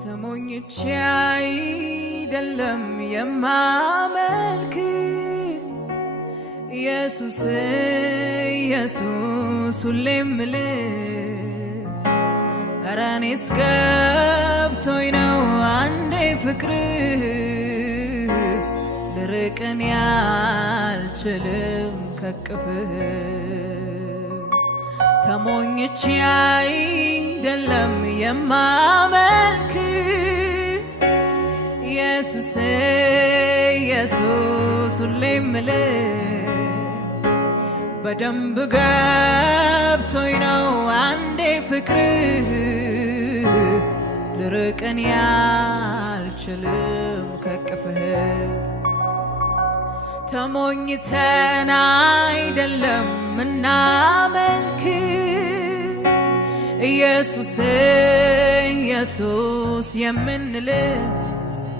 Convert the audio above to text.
ተሞኝቼ አይደለም የማመልክ ኢየሱስ ኢየሱስ ሁሌም ምልህ ኧረ እኔስ ገብቶኝ ነው አንዴ ፍቅርህ ልርቅን ያልችልም ከቅፍህ ተሞኝቼ አይደለም የማመልክ ኢየሱስ ኢየሱስ ሁሌም ምልህ በደንብ ገብቶኝ ነው አንዴ ፍቅርህ ልርቅን ያልችልም ከቅፍህ ተሞኝተን አይደለም ምናመልክ ኢየሱስ ኢየሱስ የምንልህ